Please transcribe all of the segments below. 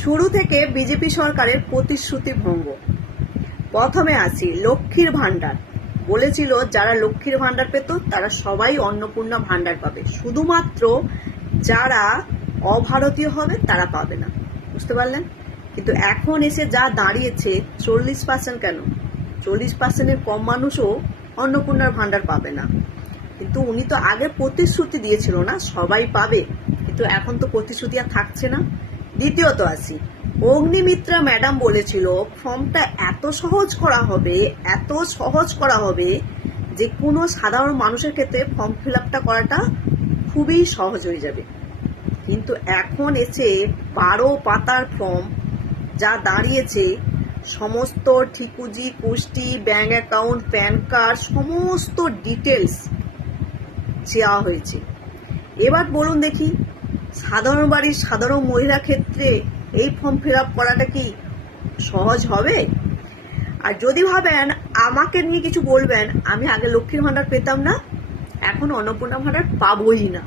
শুরু থেকে বিজেপি সরকারের প্রতিশ্রুতি ভঙ্গ। প্রথমে আসি লক্ষ্মীর ভান্ডার। বলেছিল যারা লক্ষ্মীর ভান্ডার পেত তারা সবাই অন্নপূর্ণা ভান্ডার পাবে, শুধুমাত্র যারা অভারতীয় হবে তারা পাবে না। বুঝতে পারলেন? কিন্তু এখন এসে যা দাঁড়িয়েছে 40% কেন, 40%-এর কম মানুষও অন্নপূর্ণার ভান্ডার পাবে না। কিন্তু উনি তো আগে প্রতিশ্রুতি দিয়েছিল না সবাই পাবে, কিন্তু এখন তো প্রতিশ্রুতি আর থাকছে না। দ্বিতীয়ত আসি, অগ্নিমিত্রা ম্যাডাম বলেছিল ফর্মটা এত সহজ করা হবে যে কোনো সাধারণ মানুষের ক্ষেত্রে ফর্ম ফিল আপটা করাটা খুবই সহজ হয়ে যাবে। কিন্তু এখন এসে 12 পাতার ফর্ম যা দাঁড়িয়েছে, সমস্ত ঠিকুজি কুষ্টি ব্যাংক অ্যাকাউন্ট প্যান কার্ড সমস্ত ডিটেলস দেওয়া হয়েছে। এবার বলুন দেখি, সাধারণ বাড়ির সাধারণ মহিলা ক্ষেত্রে এই ফর্ম ফিল আপ করাটা কি সহজ হবে? আর যদি ভাবেন আমাকে নিয়ে কিছু বলবেন, আমি আগে লক্ষ্মীর ভান্ডার পেতাম না, এখন অন্নপূর্ণা ভান্ডার পাবোই না,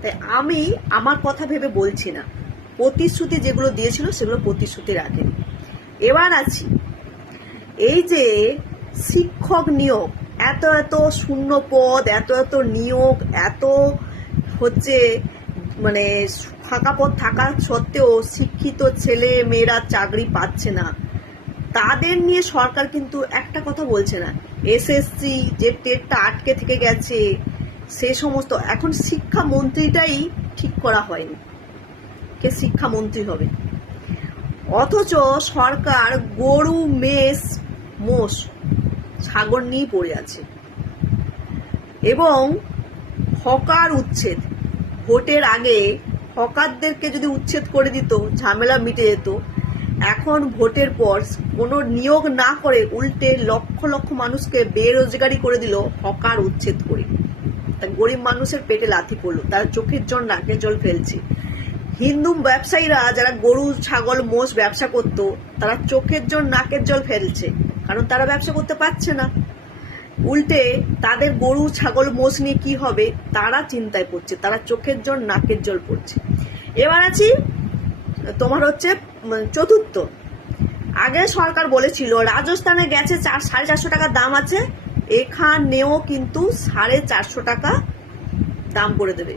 তাই আমি আমার কথা ভেবে বলছি না। প্রতিশ্রুতি যেগুলো দিয়েছিল সেগুলো প্রতিশ্রুতি রাখেনি। এবার আছি এই যে শিক্ষক নিয়োগ, এত শূন্য পদ, এত নিয়োগ, এত হচ্ছে মানে ফাঁকা পদ থাকা সত্ত্বেও শিক্ষিত ছেলে মেয়েরা চাকরি পাচ্ছে না। তাদের নিয়ে সরকার কিন্তু একটা কথা বলছে না। এসএসসি যে টেটটা আটকে থেকে গেছে সে সমস্ত, এখন শিক্ষামন্ত্রীটাই ঠিক করা হয়নি কে শিক্ষামন্ত্রী হবে। অথচ সরকার গরু মোষ ছাগল নিয়ে পড়ে আছে। এবং হকার উচ্ছেদ, ভোটের আগে হকারদেরকে যদি উচ্ছেদ করে দিত ঝামেলা মিটে যেত। এখন ভোটের পর কোনো নিয়োগ না করে উল্টে লক্ষ লক্ষ মানুষকে বেরোজগারি করে দিল হকার উচ্ছেদ করে। গরিব মানুষের পেটে লাথি পড়লো, তারা চোখের জল নাকের জল ফেলছে। হিন্দু ব্যবসায়ীরা যারা গরু ছাগল মোষ ব্যবসা করত তারা চোখের জল নাকের জল ফেলছে, কারণ তারা ব্যবসা করতে পারছে না। উল্টে তাদের গরু ছাগল মোষ নিয়ে কি হবে তারা চিন্তায় পড়ছে, তারা চোখের জল নাকের জল পড়ছে। এবার আছি তোমার হচ্ছে চতুর্থ। আগে সরকার বলেছিল রাজস্থানে গেছে 450 টাকা দাম আছে, এখানেও কিন্তু 450 টাকা দাম করে দেবে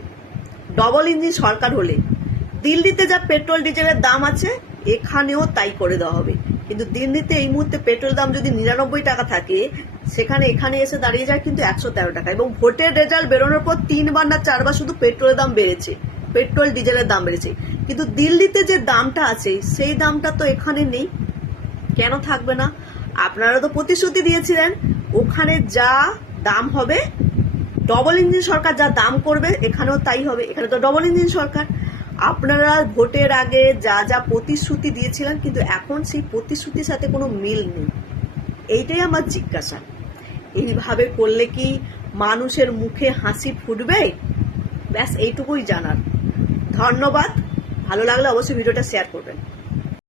ডবল ইঞ্জিন সরকার হলে। দিল্লিতে যা পেট্রোল ডিজেলের দাম আছে এখানেও তাই করে দেওয়া হবে। কিন্তু দিল্লিতে এই মুহূর্তে পেট্রোল দাম যদি 99 টাকা থাকে, সেখানে এখানে এসে দাঁড়িয়ে যায় কিন্তু 113 টাকা। এবং ভোটের রেজাল্ট বেরোনোর পর 3বার না 4বার শুধু পেট্রোলের দাম বেড়েছে, পেট্রোল ডিজেলের দাম বেড়েছে। কিন্তু দিল্লিতে যে দামটা আছে সেই দামটা তো এখানে নেই। কেন থাকবে না? আপনারা তো প্রতিশ্রুতি দিয়েছিলেন ওখানে যা দাম হবে, ডবল ইঞ্জিন সরকার যা দাম করবে এখানেও তাই হবে। এখানে তো ডবল ইঞ্জিন সরকার। আপনারা ভোটের আগে যা প্রতিশ্রুতি দিয়েছিলেন, কিন্তু এখন সেই প্রতিশ্রুতির সাথে কোনো মিল নেই। এইটাই আমার জিজ্ঞাসা। এইভাবে করলে কি মানুষের মুখে হাসি ফুটবে? ব্যাস এইটুকুই জানার। ধন্যবাদ। ভালো লাগলে অবশ্যই ভিডিওটা শেয়ার করবেন।